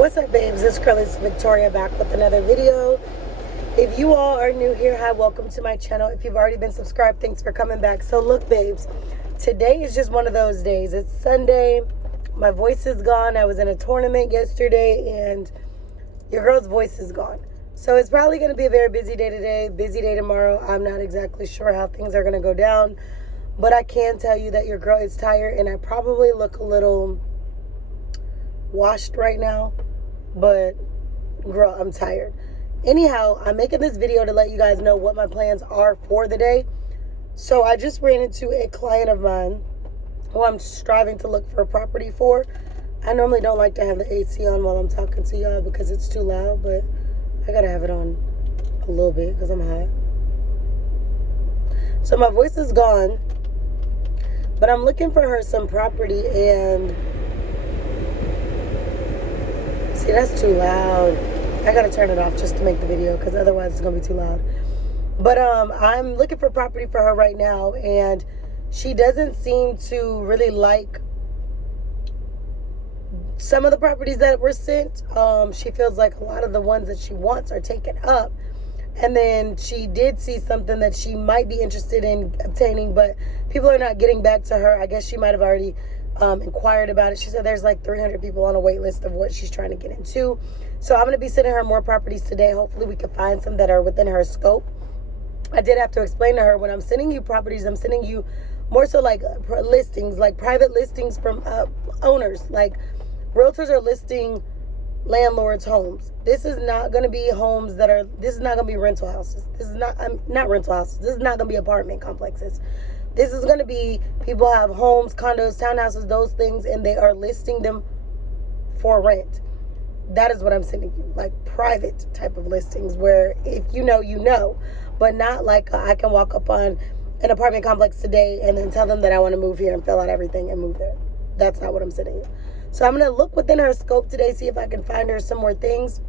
What's up, babes? It's Curly's Victoria back with another video. If you all are new here, hi, welcome to my channel. If you've already been subscribed, thanks for coming back. So look, babes, today is just one of those days. It's Sunday. My voice is gone. I was in a tournament yesterday and your girl's voice is gone. So it's probably going to be a very busy day today, busy day tomorrow. I'm not exactly sure how things are going to go down, but I can tell you that your girl is tired and I probably look a little washed right now, but girl, I'm tired. Anyhow, I'm making this video to let you guys know what my plans are for the day. So I just ran into a client of mine who I'm striving to look for a property for. I normally don't like to have the AC on while I'm talking to y'all because it's too loud, but I gotta have it on a little bit because I'm hot. So my voice is gone, but I'm looking for her some property and see, that's too loud. I gotta turn it off just to make the video because otherwise it's gonna be too loud. But I'm looking for property for her right now, and she doesn't seem to really like some of the properties that were sent. She feels like a lot of the ones that she wants are taken up. And then she did see something that she might be interested in obtaining, but people are not getting back to her. I guess she might have already inquired about it. She said there's like 300 people on a wait list of what she's trying to get into. So I'm going to be sending her more properties today. Hopefully we can find some that are within her scope. I did have to explain to her, when I'm sending you properties, I'm sending you more so like listings, like private listings from owners. Like realtors are listing landlords' homes. This is not going to be homes that are, this is not going to be rental houses. This is not rental houses. This is not going to be apartment complexes. This is going to be, people have homes, condos, townhouses, those things, and they are listing them for rent. That is what I'm sending you, like private type of listings where if you know, you know, but not like I can walk up on an apartment complex today and then tell them that I want to move here and fill out everything and move there. That's not what I'm sending you. So I'm going to look within her scope today, see if I can find her some more things.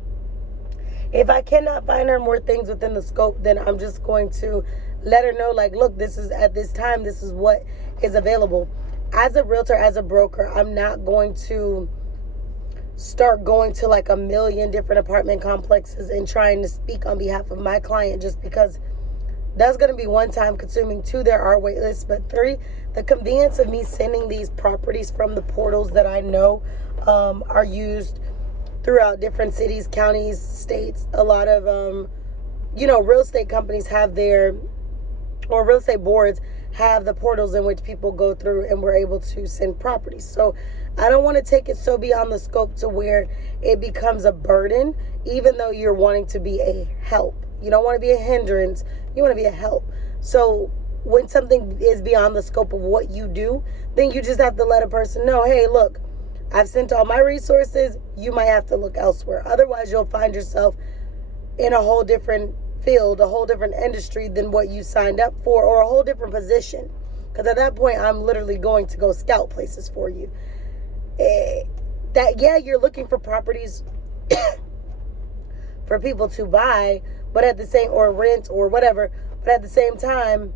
If I cannot find her more things within the scope, then I'm just going to let her know, like, look, this is at this time, this is what is available. As a realtor, as a broker, I'm not going to start going to like a million different apartment complexes and trying to speak on behalf of my client, just because that's going to be one, time consuming. Two, there are wait lists. But three, the convenience of me sending these properties from the portals that I know are used throughout different cities, counties, states. A lot of, real estate companies have their, or real estate boards have the portals in which people go through and we're able to send properties. So I don't want to take it so beyond the scope to where it becomes a burden, even though you're wanting to be a help. You don't want to be a hindrance. You want to be a help. So when something is beyond the scope of what you do, then you just have to let a person know, hey, look, I've sent all my resources. You might have to look elsewhere. Otherwise, you'll find yourself in a whole different field, a whole different industry than what you signed up for, or a whole different position. Because at that point, I'm literally going to go scout places for you. You're looking for properties for people to buy, but at the same, or rent or whatever, but at the same time,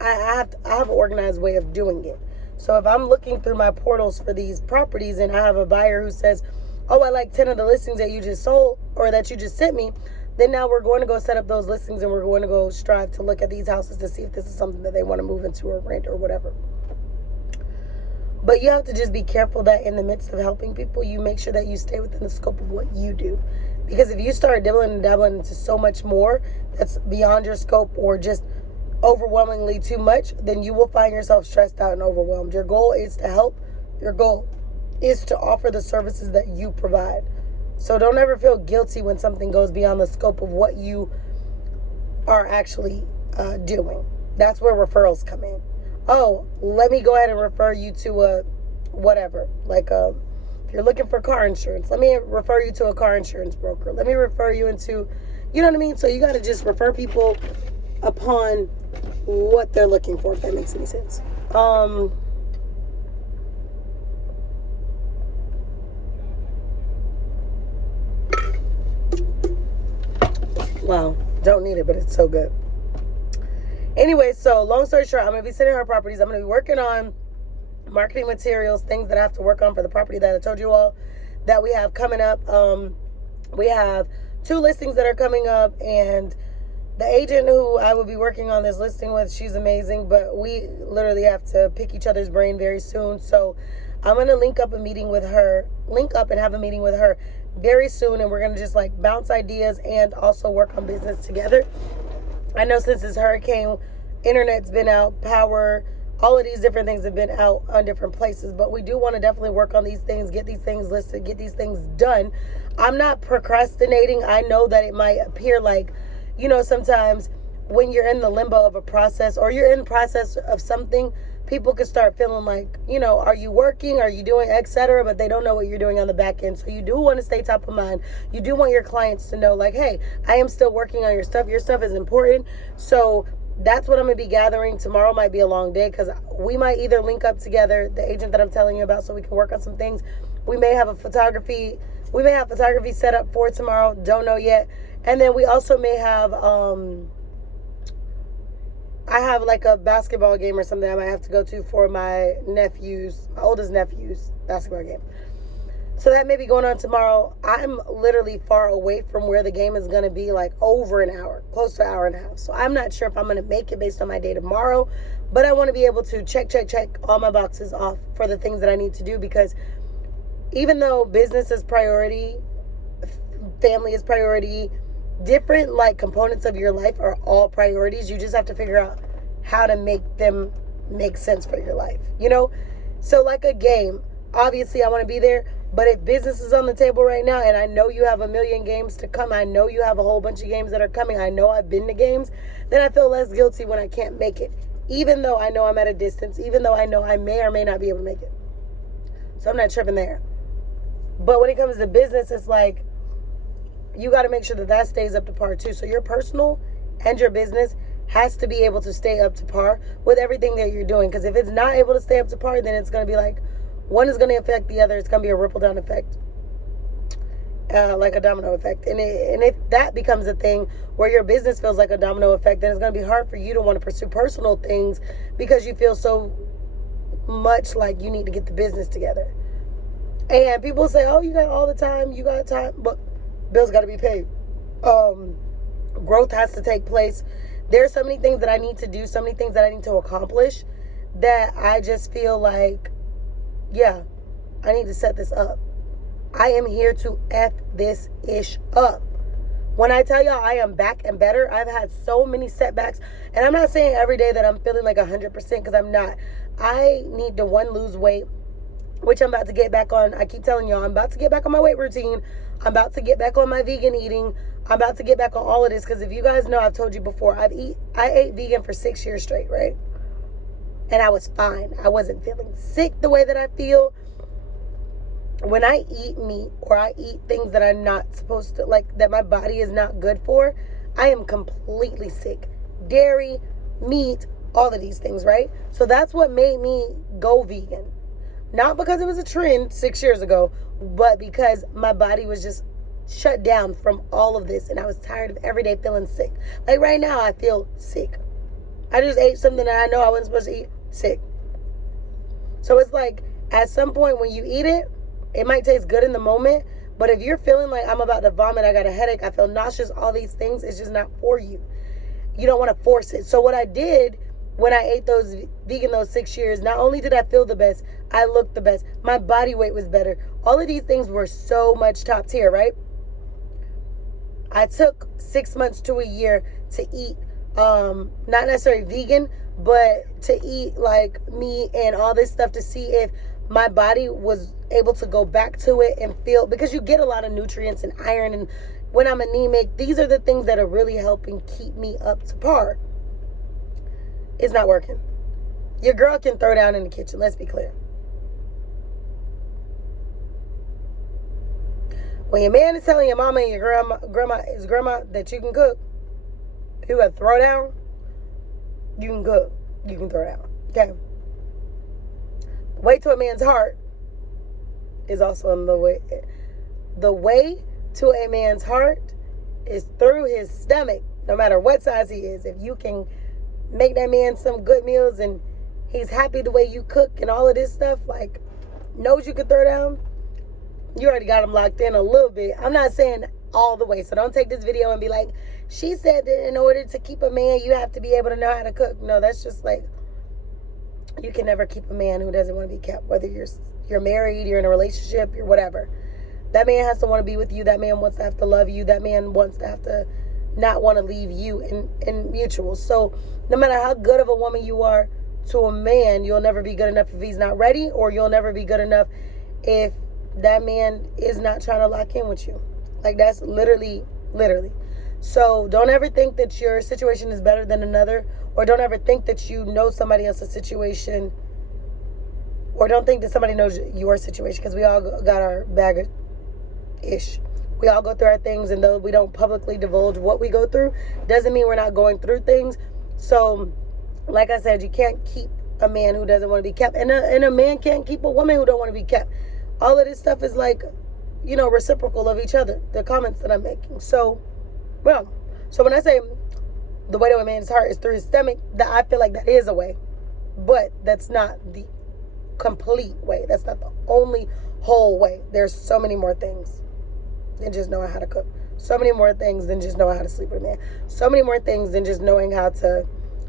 I have an organized way of doing it. So if I'm looking through my portals for these properties and I have a buyer who says, oh, I like 10 of the listings that you just sold or that you just sent me, then now we're going to go set up those listings and we're going to go strive to look at these houses to see if this is something that they want to move into or rent or whatever. But you have to just be careful that in the midst of helping people, you make sure that you stay within the scope of what you do. Because if you start dibbling and dabbling into so much more that's beyond your scope or just overwhelmingly too much, then you will find yourself stressed out and overwhelmed. Your goal is to help. Your goal is to offer the services that you provide. So don't ever feel guilty when something goes beyond the scope of what you are actually doing. That's where referrals come in. Oh, let me go ahead and refer you to a whatever, like if you're looking for car insurance, let me refer you to a car insurance broker. Let me refer you into, you know what I mean? So you got to just refer people upon what they're looking for, if that makes any sense. Wow, don't need it, but it's so good. Anyway, so long story short, I'm going to be sending her properties. I'm going to be working on marketing materials, things that I have to work on for the property that I told you all that we have coming up. We have 2 listings that are coming up, and the agent who I will be working on this listing with, she's amazing, but we literally have to pick each other's brain very soon. So I'm going to link up and have a meeting with her very soon, and we're going to just like bounce ideas and also work on business together. I know since this hurricane, internet's been out, power, all of these different things have been out on different places, but we do want to definitely work on these things, get these things listed, get these things done. I'm not procrastinating. I know that it might appear like, sometimes when you're in the limbo of a process or you're in the process of something, people can start feeling like, are you working? Are you doing etc.? But they don't know what you're doing on the back end. So you do want to stay top of mind. You do want your clients to know like, hey, I am still working on your stuff. Your stuff is important. So that's what I'm going to be gathering. Tomorrow might be a long day because we might either link up together, the agent that I'm telling you about, so we can work on some things. We may have photography set up for tomorrow. Don't know yet. And then we also may have, I have like a basketball game or something I might have to go to for my oldest nephew's basketball game. So that may be going on tomorrow. I'm literally far away from where the game is going to be, like over an hour, close to an hour and a half. So I'm not sure if I'm going to make it based on my day tomorrow, but I want to be able to check all my boxes off for the things that I need to do, because even though business is priority, family is priority, different like components of your life are all priorities. You just have to figure out how to make them make sense for your life, So like a game, obviously I want to be there, but if business is on the table right now and I know you have a million games to come, I know you have a whole bunch of games that are coming, I know I've been to games, then I feel less guilty when I can't make it, even though I know I'm at a distance, even though I know I may or may not be able to make it. So I'm not tripping there. But when it comes to business, it's like you got to make sure that stays up to par too. So your personal and your business has to be able to stay up to par with everything that you're doing. Because if it's not able to stay up to par, then it's going to be like one is going to affect the other. It's going to be a ripple down effect, like a domino effect. And if that becomes a thing where your business feels like a domino effect, then it's going to be hard for you to want to pursue personal things because you feel so much like you need to get the business together. And people say, oh, you got all the time, you got time, but bills got to be paid. Growth has to take place. There's so many things that I need to do, so many things that I need to accomplish, that I just feel like, yeah, I need to set this up. I am here to F this ish up. When I tell y'all I am back and better, I've had so many setbacks. And I'm not saying every day that I'm feeling like 100%, because I'm not. I need to, lose weight, which I'm about to get back on. I keep telling y'all, I'm about to get back on my weight routine. I'm about to get back on my vegan eating. I'm about to get back on all of this, because if you guys know, I've told you before, I ate vegan for 6 years straight, right? And I was fine. I wasn't feeling sick the way that I feel. When I eat meat or I eat things that I'm not supposed to, like that my body is not good for, I am completely sick. Dairy, meat, all of these things, right? So that's what made me go vegan. Not because it was a trend 6 years ago, but because my body was just shut down from all of this, and I was tired of every day feeling sick. Like right now, I feel sick. I just ate something that I know I wasn't supposed to eat, sick. So it's like, at some point when you eat it, it might taste good in the moment, but if you're feeling like I'm about to vomit, I got a headache, I feel nauseous, all these things, it's just not for you. You don't want to force it. So what I did when I ate those 6 years, not only did I feel the best, I looked the best. My body weight was better. All of these things were so much top tier, right? I took 6 months to a year to eat, not necessarily vegan, but to eat like meat and all this stuff to see if my body was able to go back to it and feel, because you get a lot of nutrients and iron, and when I'm anemic, these are the things that are really helping keep me up to par. It's not working. Your girl can throw down in the kitchen, let's be clear. When your man is telling your mama and your grandma that you can cook, you got to throw down, you can cook, you can throw down, okay? The way to a man's heart is also in the way. The way to a man's heart is through his stomach, no matter what size he is. If you can make that man some good meals and he's happy the way you cook and all of this stuff, like, knows you can throw down, you already got him locked in a little bit. I'm not saying all the way, so don't take this video and be like, she said that in order to keep a man, you have to be able to know how to cook. No, that's just like, you can never keep a man who doesn't want to be kept, whether you're married, you're in a relationship, you're whatever. That man has to want to be with you. That man wants to have to love you. That man wants to have to not want to leave you in mutual. So no matter how good of a woman you are to a man, you'll never be good enough if he's not ready, or you'll never be good enough if that man is not trying to lock in with you. Like, that's literally. So don't ever think that your situation is better than another, or don't ever think that you know somebody else's situation, or don't think that somebody knows your situation, because we all got our baggage-ish. We all go through our things, and though we don't publicly divulge what we go through, doesn't mean we're not going through things. So, like I said, you can't keep a man who doesn't want to be kept, and a man can't keep a woman who don't want to be kept. All of this stuff is like, reciprocal of each other, the comments that I'm making. So, well, so when I say the way to a man's heart is through his stomach, that I feel like that is a way, but that's not the complete way. That's not the only whole way. There's so many more things than just knowing how to cook. So many more things than just knowing how to sleep with a man. So many more things than just knowing how to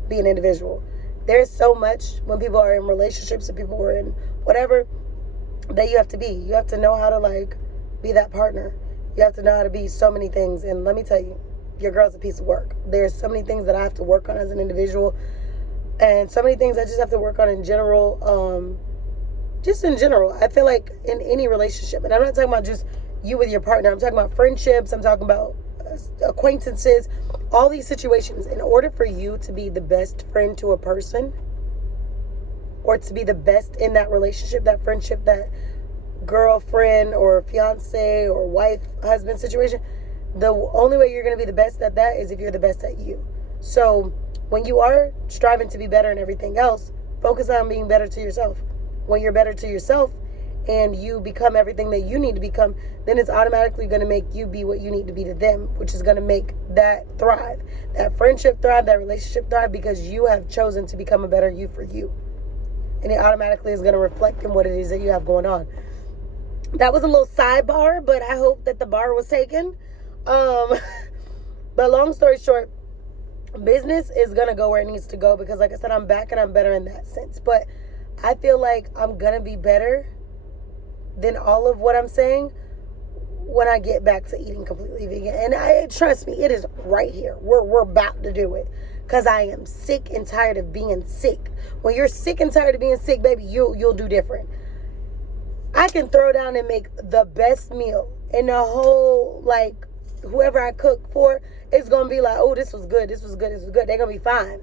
be an individual. There's so much when people are in relationships and people are in whatever that you have to be. You have to know how to, like, be that partner. You have to know how to be so many things. And let me tell you, your girl's a piece of work. There's so many things that I have to work on as an individual, and so many things I just have to work on in general. Just in general, I feel like in any relationship, and I'm not talking about just you with your partner, I'm talking about friendships, I'm talking about acquaintances, all these situations. In order for you to be the best friend to a person, or to be the best in that relationship, that friendship, that girlfriend or fiance or wife, husband situation, the only way you're going to be the best at that is if you're the best at you. So when you are striving to be better in everything else, focus on being better to yourself. When you're better to yourself and you become everything that you need to become, then it's automatically going to make you be what you need to be to them, which is going to make that thrive, that friendship thrive, that relationship thrive, because you have chosen to become a better you for you. And it automatically is going to reflect in what it is that you have going on. That was a little sidebar, but I hope that the bar was taken. But long story short, business is going to go where it needs to go, because like I said, I'm back and I'm better in that sense. But I feel like I'm going to be better than all of what I'm saying when I get back to eating completely vegan. And trust me, it is right here. We're about to do it, because I am sick and tired of being sick. When you're sick and tired of being sick, baby, you'll do different. I can throw down and make the best meal, and the whole, like, whoever I cook for is going to be like, oh, this was good. They're going to be fine.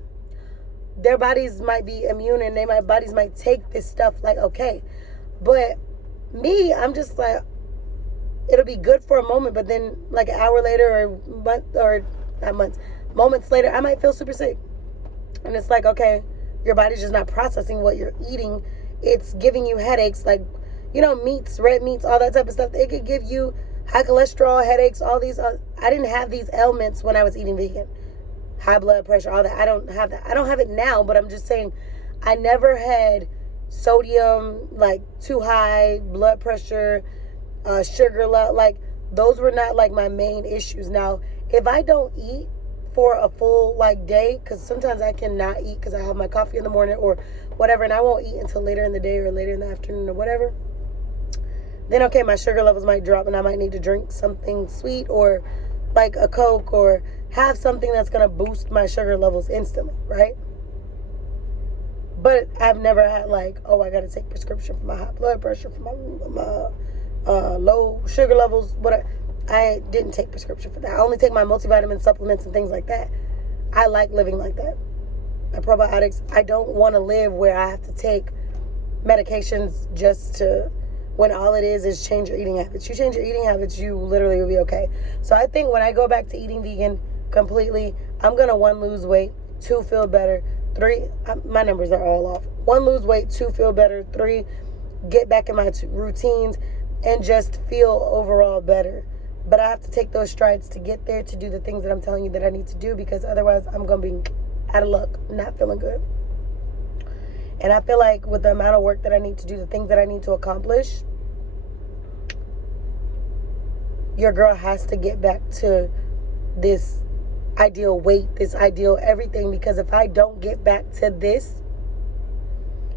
Their bodies might be immune, and bodies might take this stuff like, okay. But me, I'm just like, it'll be good for a moment, but then like an hour later moments later, I might feel super sick. And it's like, okay, your body's just not processing what you're eating. It's giving you headaches, like, meats, red meats, all that type of stuff. It could give you high cholesterol, headaches, all these. I didn't have these ailments when I was eating vegan. High blood pressure, all that. I don't have that. I don't have it now, but I'm just saying, I never had sodium, like, too high, blood pressure, sugar, like, those were not, like, my main issues. Now, if I don't eat for a full, like, day, because sometimes I cannot eat because I have my coffee in the morning or whatever, and I won't eat until later in the day or later in the afternoon or whatever, then, okay, my sugar levels might drop, and I might need to drink something sweet, or like a Coke, or have something that's going to boost my sugar levels instantly, right? But I've never had, like, oh, I got to take prescription for my high blood pressure, for my low sugar levels, whatever. I didn't take prescription for that. I only take my multivitamin supplements and things like that. I like living like that. My probiotics, I don't want to live where I have to take medications just to, when all it is change your eating habits. You change your eating habits, you literally will be okay. So I think when I go back to eating vegan completely, I'm going to, 1, lose weight, 2, feel better, 3, my numbers are all off. 1, lose weight, 2, feel better, 3, get back in my routines and just feel overall better. But I have to take those strides to get there, to do the things that I'm telling you that I need to do, because otherwise I'm going to be out of luck, not feeling good. And I feel like with the amount of work that I need to do, the things that I need to accomplish, your girl has to get back to this ideal weight, this ideal everything. Because if I don't get back to this,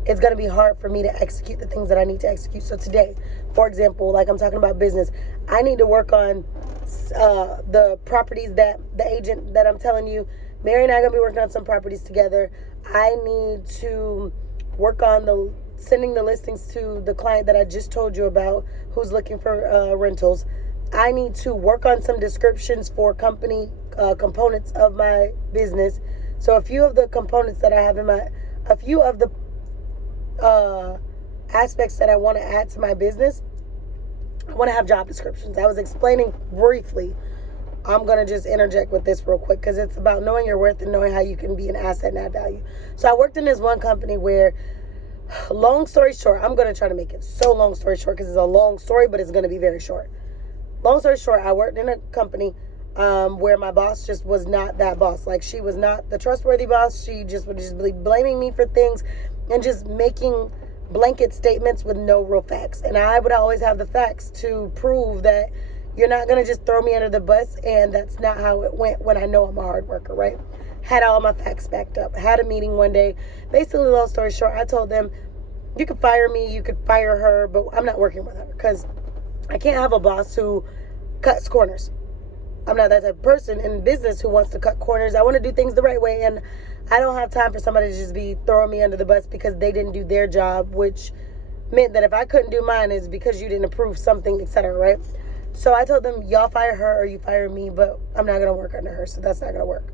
it's going to be hard for me to execute the things that I need to execute. So today, for example, like I'm talking about business, I need to work on the properties that the agent that I'm telling you, Mary and I are going to be working on some properties together. I need to work on sending the listings to the client that I just told you about who's looking for rentals. I need to work on some descriptions for company components of my business. So a few of the components that I have a few of the aspects that I want to add to my business, I want to have job descriptions. I was explaining briefly. I'm going to just interject with this real quick because it's about knowing your worth and knowing how you can be an asset and add value. So I worked in this one company where, long story short, I'm going to try to make it so long story short because it's a long story, but it's going to be very short. Long story short, I worked in a company where my boss just was not that boss. Like, she was not the trustworthy boss. She just would just be blaming me for things and just making blanket statements with no real facts. And I would always have the facts to prove that you're not going to just throw me under the bus, and that's not how it went when I know I'm a hard worker, right? Had all my facts backed up. Had a meeting one day. Basically, long story short, I told them, you could fire me, you could fire her, but I'm not working with her because I can't have a boss who cuts corners. I'm not that type of person in business who wants to cut corners. I want to do things the right way, and I don't have time for somebody to just be throwing me under the bus because they didn't do their job, which meant that if I couldn't do mine, it's because you didn't approve something, etc., right? So I told them, y'all fire her or you fire me, but I'm not going to work under her, so that's not going to work.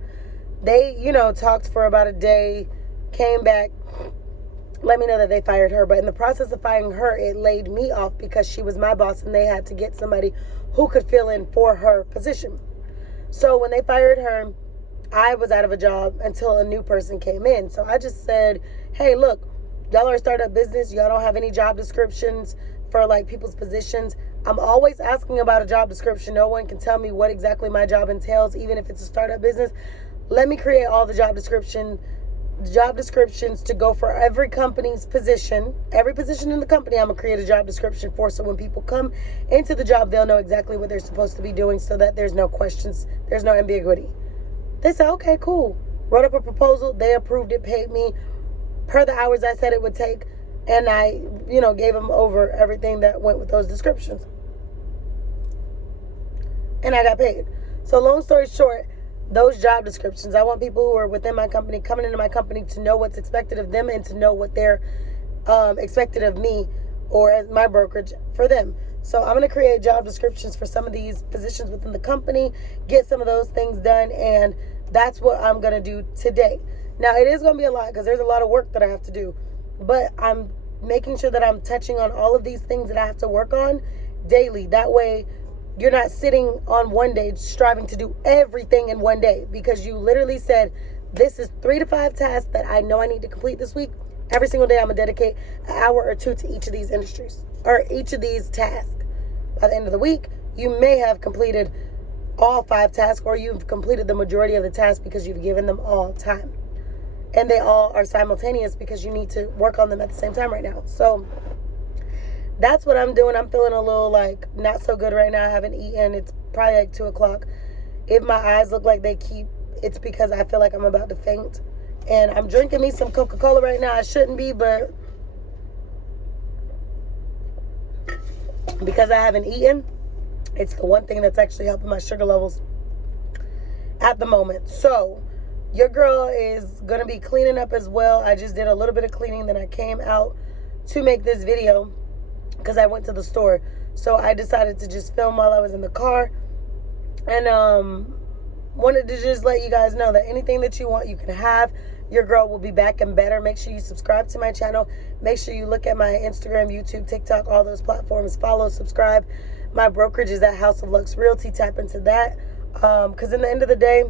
They, talked for about a day, came back, let me know that they fired her. But in the process of firing her, it laid me off because she was my boss and they had to get somebody who could fill in for her position. So when they fired her, I was out of a job until a new person came in. So I just said, hey, look, y'all are a startup business. Y'all don't have any job descriptions for like people's positions. I'm always asking about a job description. No one can tell me what exactly my job entails, even if it's a startup business. Let me create all the job descriptions to go for every company's position. Every position in the company, I'm going to create a job description for, so when people come into the job, they'll know exactly what they're supposed to be doing so that there's no questions, there's no ambiguity. They said, okay, cool. Wrote up a proposal. They approved it, paid me per the hours I said it would take. And I, gave them over everything that went with those descriptions. And I got paid. So long story short, those job descriptions, I want people who are within my company, coming into my company, to know what's expected of them and to know what they're expected of me or as my brokerage for them. So I'm going to create job descriptions for some of these positions within the company, get some of those things done, and that's what I'm going to do today. Now, it is going to be a lot because there's a lot of work that I have to do, but I'm making sure that I'm touching on all of these things that I have to work on daily. That way, you're not sitting on one day striving to do everything in one day, because you literally said, this is 3 to 5 tasks that I know I need to complete this week. Every single day, I'm going to dedicate an hour or two to each of these industries or each of these tasks. By the end of the week, you may have completed all 5 tasks, or you've completed the majority of the tasks because you've given them all time. And they all are simultaneous because you need to work on them at the same time right now. So that's what I'm doing. I'm feeling a little not so good right now. I haven't eaten. It's probably like 2 o'clock. If my eyes look like it's because I feel like I'm about to faint. And I'm drinking me some Coca-Cola right now. I shouldn't be, but because I haven't eaten, it's the one thing that's actually helping my sugar levels at the moment. So your girl is going to be cleaning up as well. I just did a little bit of cleaning. Then I came out to make this video because I went to the store. So I decided to just film while I was in the car. And wanted to just let you guys know that anything that you want, you can have. Your girl will be back and better. Make sure you subscribe to my channel. Make sure you look at my Instagram, YouTube, TikTok, all those platforms. Follow, subscribe. My brokerage is at House of Lux Realty. Tap into that. Because in the end of the day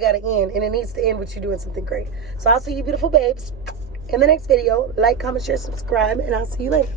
got to end. And it needs to end with you doing something great. So I'll see you beautiful babes in the next video. Like, comment, share, subscribe. And I'll see you later.